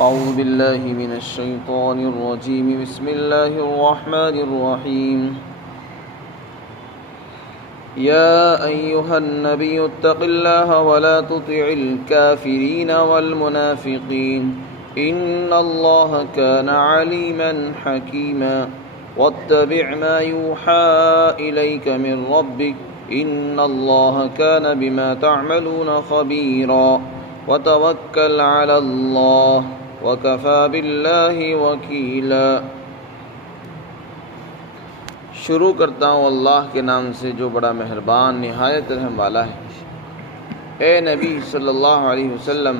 أعوذ بالله من الشيطان الرجيم. بسم الله الرحمن الرحيم. يا أيها النبي اتق الله ولا تطع الكافرين والمنافقين إن الله كان عليما حكيما واتبع ما يوحى إليك من ربك إن الله كان بما تعملون خبيرا وتوكل على الله وكفى بالله وكيلا. شروع کرتا ہوں اللہ کے نام سے جو بڑا مہربان نہایت رحم والا ہے. اے نبی صلی اللہ علیہ وسلم،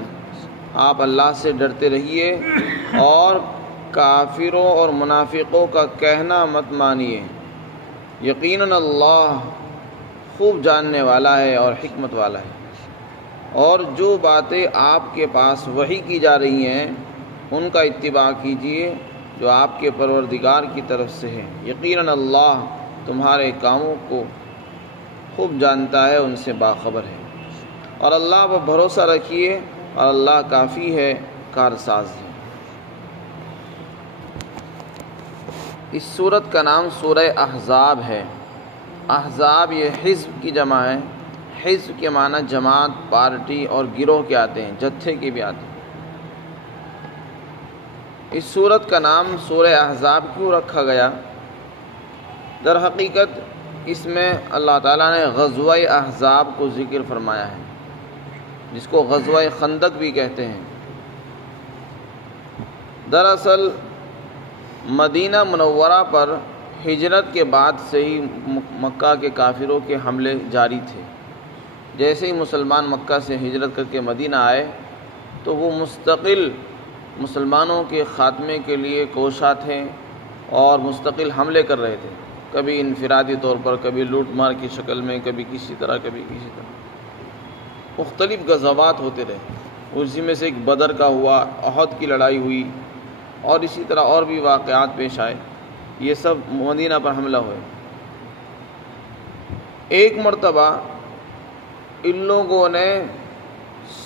آپ اللہ سے ڈرتے رہیے اور کافروں اور منافقوں کا کہنا مت مانیے. یقیناً اللہ خوب جاننے والا ہے اور حکمت والا ہے. اور جو باتیں آپ کے پاس وحی کی جا رہی ہیں ان کا اتباع کیجیے جو آپ کے پروردگار کی طرف سے ہے. یقیناً اللہ تمہارے کاموں کو خوب جانتا ہے، ان سے باخبر ہے. اور اللہ پر بھروسہ رکھیے اور اللہ کافی ہے، کارساز ہے. اس سورت کا نام سورہ احزاب ہے. احزاب یہ حزب کی جمع ہے. حزب کے معنی جماعت، پارٹی اور گروہ کے آتے ہیں، جتھے کے بھی آتے ہیں. اس سورت کا نام سورہ احزاب کیوں رکھا گیا؟ در حقیقت اس میں اللہ تعالیٰ نے غزوہ احزاب کو ذکر فرمایا ہے، جس کو غزوہ خندق بھی کہتے ہیں. دراصل مدینہ منورہ پر ہجرت کے بعد سے ہی مکہ کے کافروں کے حملے جاری تھے. جیسے ہی مسلمان مکہ سے ہجرت کر کے مدینہ آئے تو وہ مستقل مسلمانوں کے خاتمے کے لیے کوشاں تھے اور مستقل حملے کر رہے تھے، کبھی انفرادی طور پر، کبھی لوٹ مار کی شکل میں، کبھی کسی طرح. مختلف غزوات ہوتے رہے. اسی میں سے ایک بدر کا ہوا، احد کی لڑائی ہوئی اور اسی طرح اور بھی واقعات پیش آئے. یہ سب مدینہ پر حملہ ہوئے. ایک مرتبہ ان لوگوں نے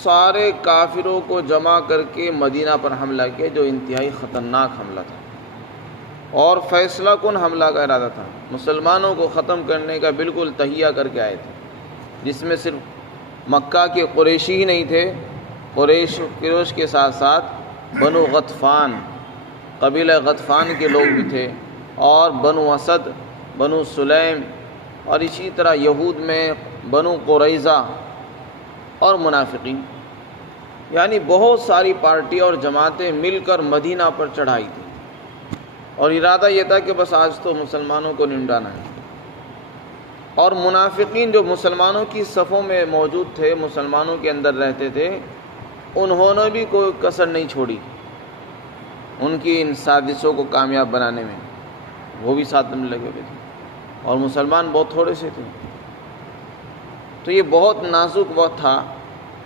سارے کافروں کو جمع کر کے مدینہ پر حملہ کیا، جو انتہائی خطرناک حملہ تھا اور فیصلہ کن حملہ کا ارادہ تھا. مسلمانوں کو ختم کرنے کا بالکل تہیہ کر کے آئے تھے، جس میں صرف مکہ کے قریشی ہی نہیں تھے، قریش کے ساتھ ساتھ بنو غطفان، قبیلہ غطفان کے لوگ بھی تھے، اور بنو اسد، بنو سلیم، اور اسی طرح یہود میں بنو قریظہ اور منافقین. یعنی بہت ساری پارٹی اور جماعتیں مل کر مدینہ پر چڑھائی تھی اور ارادہ یہ تھا کہ بس آج تو مسلمانوں کو نمٹانا ہے. اور منافقین جو مسلمانوں کی صفوں میں موجود تھے، مسلمانوں کے اندر رہتے تھے، انہوں نے بھی کوئی کسر نہیں چھوڑی ان کی ان سازشوں کو کامیاب بنانے میں. وہ بھی ساتھ میں لگے ہوئے تھے اور مسلمان بہت تھوڑے سے تھے. تو یہ بہت نازک وقت تھا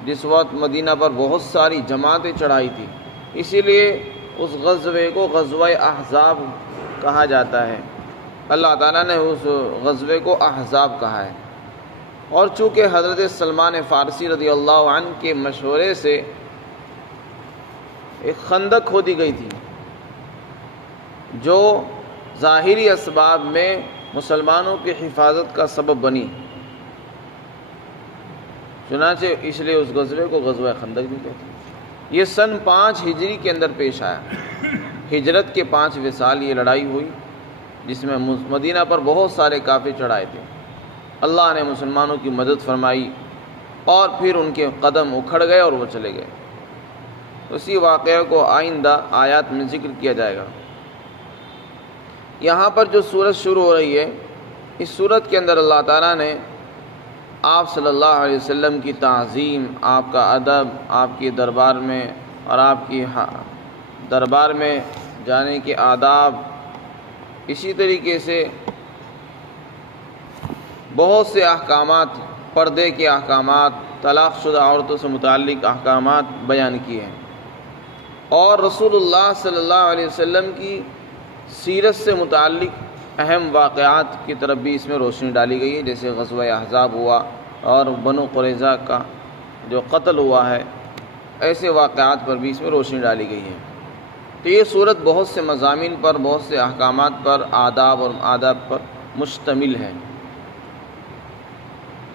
جس وقت مدینہ پر بہت ساری جماعتیں چڑھائی تھی. اسی لیے اس غزوے کو غزوہ احزاب کہا جاتا ہے. اللہ تعالیٰ نے اس غزوے کو احزاب کہا ہے. اور چونکہ حضرت سلمان فارسی رضی اللہ عنہ کے مشورے سے ایک خندق کھودی گئی تھی جو ظاہری اسباب میں مسلمانوں کی حفاظت کا سبب بنی، چنانچہ اس لیے اس غزوے کو غزوہ خندق بھی کہتے ہیں. یہ سن 5 ہجری کے اندر پیش آیا. ہجرت کے 5ویں سال یہ لڑائی ہوئی جس میں مدینہ پر بہت سارے کافر چڑھائے تھے. اللہ نے مسلمانوں کی مدد فرمائی اور پھر ان کے قدم اکھڑ گئے اور وہ چلے گئے. اسی واقعہ کو آئندہ آیات میں ذکر کیا جائے گا. یہاں پر جو سورت شروع ہو رہی ہے، اس سورت کے اندر اللہ تعالیٰ نے آپ صلی اللہ علیہ وسلم کی تعظیم، آپ کا ادب، آپ کے دربار میں اور آپ کی دربار میں جانے کے آداب، اسی طریقے سے بہت سے احکامات، پردے کے احکامات، طلاق شدہ عورتوں سے متعلق احکامات بیان کیے ہیں. اور رسول اللہ صلی اللہ علیہ وسلم کی سیرت سے متعلق اہم واقعات کی طرف بھی اس میں روشنی ڈالی گئی ہے، جیسے غزوہ احزاب ہوا اور بنو قریظہ کا جو قتل ہوا ہے ایسے واقعات پر بھی اس میں روشنی ڈالی گئی ہے۔ تو یہ صورت بہت سے مضامین پر، بہت سے احکامات پر، آداب اور آداب پر مشتمل ہے۔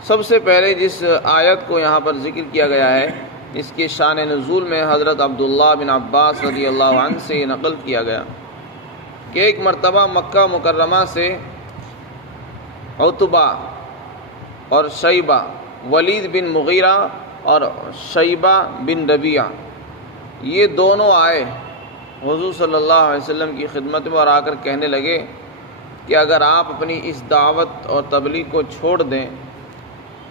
سب سے پہلے جس آیت کو یہاں پر ذکر کیا گیا ہے، اس کے شان نزول میں حضرت عبداللہ بن عباس رضی اللہ عنہ سے یہ نقل کیا گیا کہ ایک مرتبہ مکہ مکرمہ سے عتبہ اور شیبہ، ولید بن مغیرہ اور شیبہ بن ربیعہ، یہ دونوں آئے حضور صلی اللہ علیہ وسلم کی خدمت میں اور آ کر کہنے لگے کہ اگر آپ اپنی اس دعوت اور تبلیغ کو چھوڑ دیں،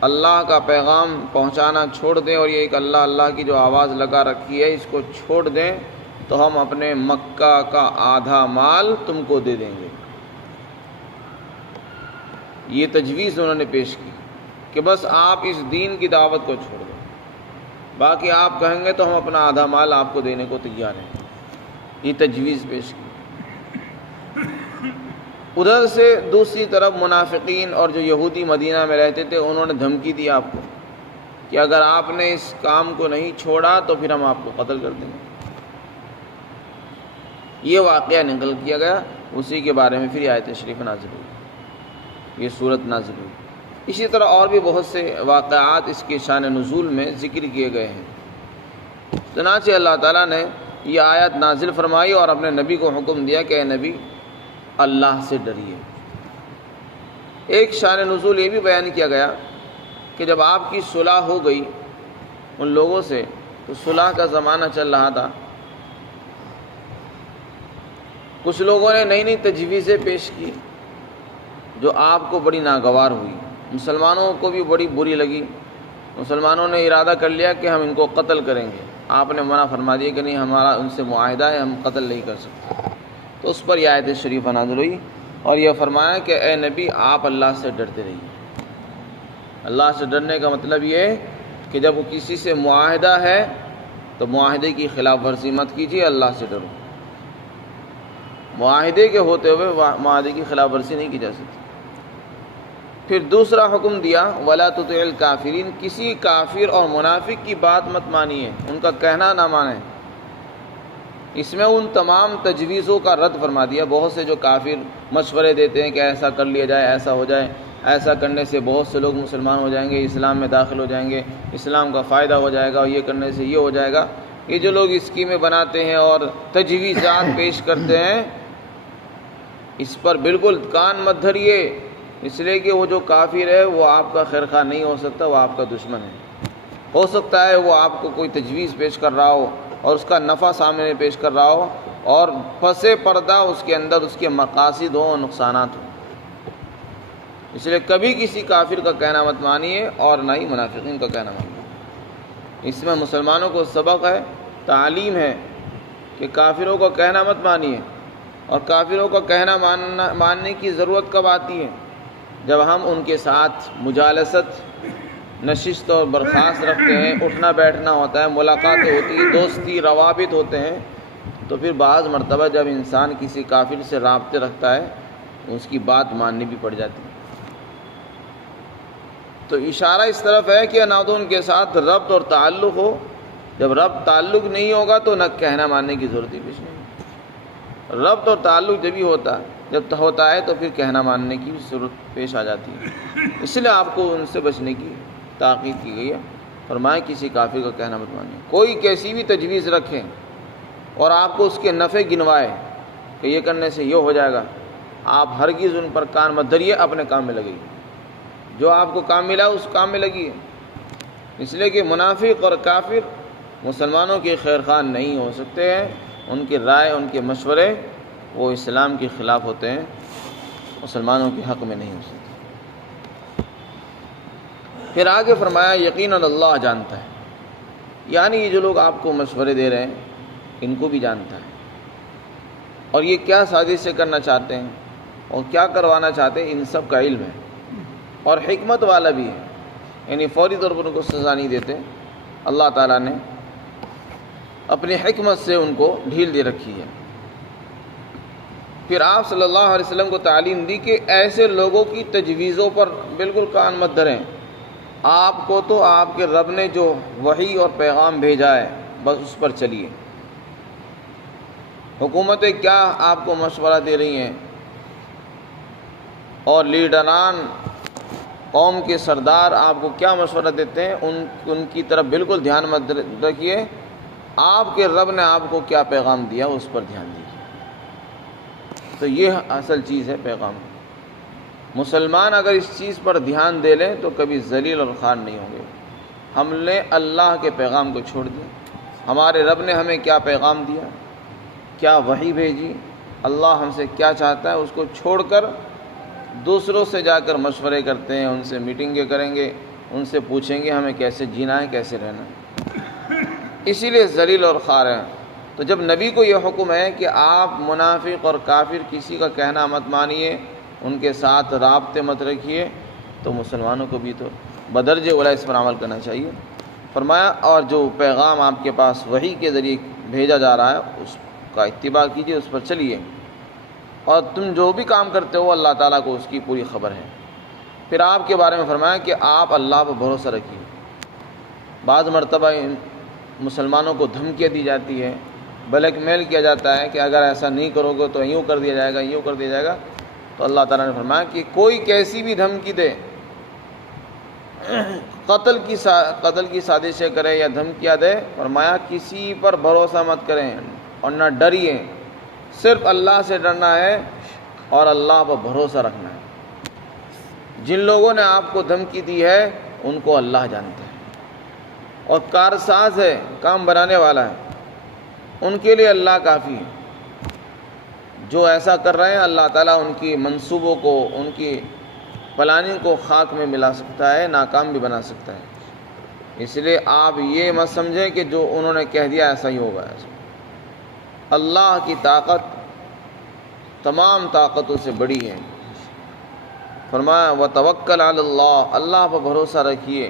اللہ کا پیغام پہنچانا چھوڑ دیں، اور یہ ایک اللہ اللہ کی جو آواز لگا رکھی ہے اس کو چھوڑ دیں، تو ہم اپنے مکہ کا آدھا مال تم کو دے دیں گے۔ یہ تجویز انہوں نے پیش کی کہ بس آپ اس دین کی دعوت کو چھوڑ دیں، باقی آپ کہیں گے تو ہم اپنا آدھا مال آپ کو دینے کو تیار ہیں۔ یہ تجویز پیش کی۔ ادھر سے دوسری طرف منافقین اور جو یہودی مدینہ میں رہتے تھے، انہوں نے دھمکی دی آپ کو کہ اگر آپ نے اس کام کو نہیں چھوڑا تو پھر ہم آپ کو قتل کر دیں گے۔ یہ واقعہ نقل کیا گیا، اسی کے بارے میں پھر یہ آیت شریف نازل ہوئی، یہ صورت نازل ہوئی۔ اسی طرح اور بھی بہت سے واقعات اس کے شان نزول میں ذکر کیے گئے ہیں۔ چنانچہ اللہ تعالیٰ نے یہ آیت نازل فرمائی اور اپنے نبی کو حکم دیا کہ اے نبی اللہ سے ڈریے۔ ایک شان نزول یہ بھی بیان کیا گیا کہ جب آپ کی صلح ہو گئی ان لوگوں سے، تو صلح کا زمانہ چل رہا تھا، کچھ لوگوں نے نئی نئی تجویزیں پیش کی جو آپ کو بڑی ناگوار ہوئی، مسلمانوں کو بھی بڑی بری لگی۔ مسلمانوں نے ارادہ کر لیا کہ ہم ان کو قتل کریں گے۔ آپ نے منع فرما دیا کہ نہیں، ہمارا ان سے معاہدہ ہے، ہم قتل نہیں کر سکتے۔ تو اس پر یہ آیت شریفہ نازل ہوئی اور یہ فرمایا کہ اے نبی آپ اللہ سے ڈرتے رہیے۔ اللہ سے ڈرنے کا مطلب یہ ہے کہ جب کسی سے معاہدہ ہے تو معاہدے کی خلاف ورزی مت کیجیے، اللہ سے ڈرو۔ معاہدے کے ہوتے ہوئے معاہدے کی خلاف ورزی نہیں کی جا سکتی۔ پھر دوسرا حکم دیا وَلَا تُطِعِ الْكَافِرِينَ، کسی کافر اور منافق کی بات مت مانیے، ان کا کہنا نہ مانیں۔ اس میں ان تمام تجویزوں کا رد فرما دیا۔ بہت سے جو کافر مشورے دیتے ہیں کہ ایسا کر لیا جائے، ایسا ہو جائے، ایسا کرنے سے بہت سے لوگ مسلمان ہو جائیں گے، اسلام میں داخل ہو جائیں گے، اسلام کا فائدہ ہو جائے گا، اور یہ کرنے سے یہ ہو جائے گا، یہ جو لوگ اسکیمیں بناتے ہیں اور تجویزات پیش کرتے ہیں، اس پر بالکل کان مت دھریے، اس لیے کہ وہ جو کافر ہے وہ آپ کا خیر خواہ نہیں ہو سکتا، وہ آپ کا دشمن ہے۔ ہو سکتا ہے وہ آپ کو کوئی تجویز پیش کر رہا ہو اور اس کا نفع سامنے پیش کر رہا ہو، اور پس پردہ اس کے اندر اس کے مقاصد ہوں، نقصانات ہوں۔ اس لیے کبھی کسی کافر کا کہنا مت مانیے اور نہ ہی منافقین کا کہنا مانیے۔ اس میں مسلمانوں کو سبق ہے، تعلیم ہے کہ کافروں کا کہنا مت مانیے۔ اور کافروں کا کہنا ماننے کی ضرورت کب آتی ہے؟ جب ہم ان کے ساتھ مجالست، نشست اور برخاست رکھتے ہیں، اٹھنا بیٹھنا ہوتا ہے، ملاقاتیں ہوتی ہیں، دوستی روابط ہوتے ہیں، تو پھر بعض مرتبہ جب انسان کسی کافر سے رابطے رکھتا ہے اس کی بات ماننی بھی پڑ جاتی ہے۔ تو اشارہ اس طرف ہے کہ نہ تو ان کے ساتھ ربط اور تعلق ہو، جب ربط تعلق نہیں ہوگا تو نہ کہنا ماننے کی ضرورت ہی پیش نہیں۔ ربط اور تعلق جب ہی ہوتا ہے تو پھر کہنا ماننے کی ضرورت پیش آ جاتی ہے۔ اس لیے آپ کو ان سے بچنے کی تاکید کی گئی ہے۔ فرمائے کسی کافر کا کہنا مت مانیے۔ کوئی کیسی بھی تجویز رکھے اور آپ کو اس کے نفع گنوائے کہ یہ کرنے سے یہ ہو جائے گا، آپ ہرگز ان پر کان مت دھریے، اپنے کام میں لگیے۔ جو آپ کو کام ملا اس کام میں لگیے، اس لیے کہ منافق اور کافر مسلمانوں کے خیر خواہ نہیں ہو سکتے ہیں۔ ان کی رائے، ان کے مشورے وہ اسلام کے خلاف ہوتے ہیں، مسلمانوں کے حق میں نہیں ہو سکتے۔ پھر آگے فرمایا یقیناً اللہ جانتا ہے، یعنی یہ جو لوگ آپ کو مشورے دے رہے ہیں ان کو بھی جانتا ہے، اور یہ کیا سازش سے کرنا چاہتے ہیں اور کیا کروانا چاہتے ہیں ان سب کا علم ہے، اور حکمت والا بھی ہے، یعنی فوری طور پر ان کو سزا نہیں دیتے۔ اللہ تعالیٰ نے اپنی حکمت سے ان کو ڈھیل دے رکھی ہے۔ پھر آپ صلی اللہ علیہ وسلم کو تعلیم دی کہ ایسے لوگوں کی تجویزوں پر بالکل کان مت دھریں۔ آپ کو تو آپ کے رب نے جو وحی اور پیغام بھیجا ہے بس اس پر چلیے۔ حکومتیں کیا آپ کو مشورہ دے رہی ہیں اور لیڈران قوم کے سردار آپ کو کیا مشورہ دیتے ہیں، ان کی طرف بالکل دھیان مت رکھیے۔ آپ کے رب نے آپ کو کیا پیغام دیا اس پر دھیان دیجیے۔ تو یہ اصل چیز ہے پیغام۔ مسلمان اگر اس چیز پر دھیان دے لیں تو کبھی ذلیل اور خوار نہیں ہوں گے۔ ہم نے اللہ کے پیغام کو چھوڑ دیا، ہمارے رب نے ہمیں کیا پیغام دیا، کیا وحی بھیجی، اللہ ہم سے کیا چاہتا ہے، اس کو چھوڑ کر دوسروں سے جا کر مشورے کرتے ہیں، ان سے میٹنگیں کریں گے، ان سے پوچھیں گے ہمیں کیسے جینا ہے، کیسے رہنا ہے، اسی لیے ذلیل اور خوار ہیں۔ تو جب نبی کو یہ حکم ہے کہ آپ منافق اور کافر کسی کا کہنا مت مانیے، ان کے ساتھ رابطے مت رکھیے، تو مسلمانوں کو بھی تو بدرجہ اولا اس پر عمل کرنا چاہیے۔ فرمایا اور جو پیغام آپ کے پاس وحی کے ذریعے بھیجا جا رہا ہے اس کا اتباع کیجیے، اس پر چلیے، اور تم جو بھی کام کرتے ہو اللہ تعالیٰ کو اس کی پوری خبر ہے۔ پھر آپ کے بارے میں فرمایا کہ آپ اللہ پر بھروسہ رکھیے۔ بعض مرتبہ مسلمانوں کو دھمکیاں دی جاتی ہے، بلیک میل کیا جاتا ہے کہ اگر ایسا نہیں کرو گے تو یوں کر دیا جائے گا، یوں کر دیا جائے گا۔ تو اللہ تعالیٰ نے فرمایا کہ کوئی کیسی بھی دھمکی دے، قتل کی سازشیں کرے یا دھمکیاں دے، فرمایا کسی پر بھروسہ مت کریں اور نہ ڈریے، صرف اللہ سے ڈرنا ہے اور اللہ پر بھروسہ رکھنا ہے۔ جن لوگوں نے آپ کو دھمکی دی ہے ان کو اللہ جانتا ہے اور کارساز ہے، کام بنانے والا ہے، ان کے لیے اللہ کافی ہے۔ جو ایسا کر رہے ہیں اللہ تعالیٰ ان کی منصوبوں کو، ان کی پلاننگ کو خاک میں ملا سکتا ہے، ناکام بھی بنا سکتا ہے۔ اس لیے آپ یہ مت سمجھیں کہ جو انہوں نے کہہ دیا ایسا ہی ہوگا۔ اللہ کی طاقت تمام طاقتوں سے بڑی ہے۔ فرمایا وتوکل علی اللہ، اللہ پر بھروسہ رکھیے،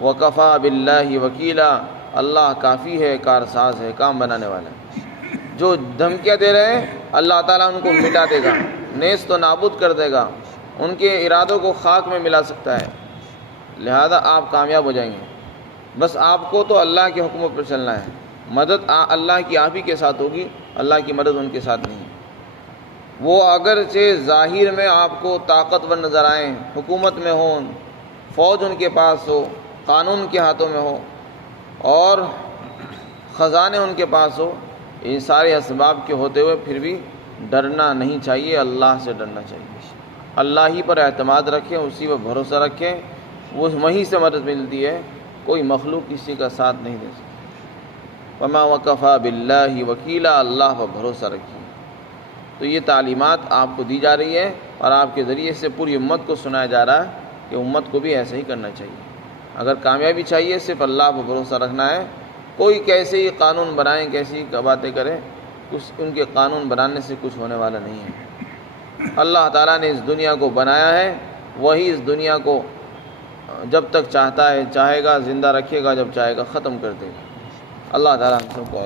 وکفا باللہ وکیلا، اللہ کافی ہے، کارساز ہے، کام بنانے والا ہے۔ جو دھمکیاں دے رہے ہیں اللہ تعالیٰ ان کو مٹا دے گا، نیست و نابود کر دے گا، ان کے ارادوں کو خاک میں ملا سکتا ہے، لہذا آپ کامیاب ہو جائیں گے۔ بس آپ کو تو اللہ کے حکموں پر چلنا ہے، مدد اللہ کی آپ ہی کے ساتھ ہوگی، اللہ کی مدد ان کے ساتھ نہیں ہے۔ وہ اگرچہ ظاہر میں آپ کو طاقتور نظر آئیں، حکومت میں ہوں، فوج ان کے پاس ہو، قانون کے ہاتھوں میں ہو اور خزانے ان کے پاس ہو، ان سارے اسباب کے ہوتے ہوئے پھر بھی ڈرنا نہیں چاہیے، اللہ سے ڈرنا چاہیے۔ اللہ ہی پر اعتماد رکھیں، اسی پر بھروسہ رکھیں، وہ وہیں سے مدد ملتی ہے، کوئی مخلوق کسی کا ساتھ نہیں دے سکتی۔ وما وکفا باللہ وکیلا، اللہ پر بھروسہ رکھیے۔ تو یہ تعلیمات آپ کو دی جا رہی ہے اور آپ کے ذریعے سے پوری امت کو سنایا جا رہا ہے کہ امت کو بھی ایسا ہی کرنا چاہیے۔ اگر کامیابی چاہیے صرف اللہ پر بھروسہ رکھنا ہے۔ کوئی کیسے ہی قانون بنائیں، کیسی باتیں کریں، ان کے قانون بنانے سے کچھ ہونے والا نہیں ہے۔ اللہ تعالیٰ نے اس دنیا کو بنایا ہے، وہی اس دنیا کو جب تک چاہتا ہے چاہے گا، زندہ رکھے گا، جب چاہے گا ختم کر دے گا۔ اللہ تعالیٰ ہم سب کو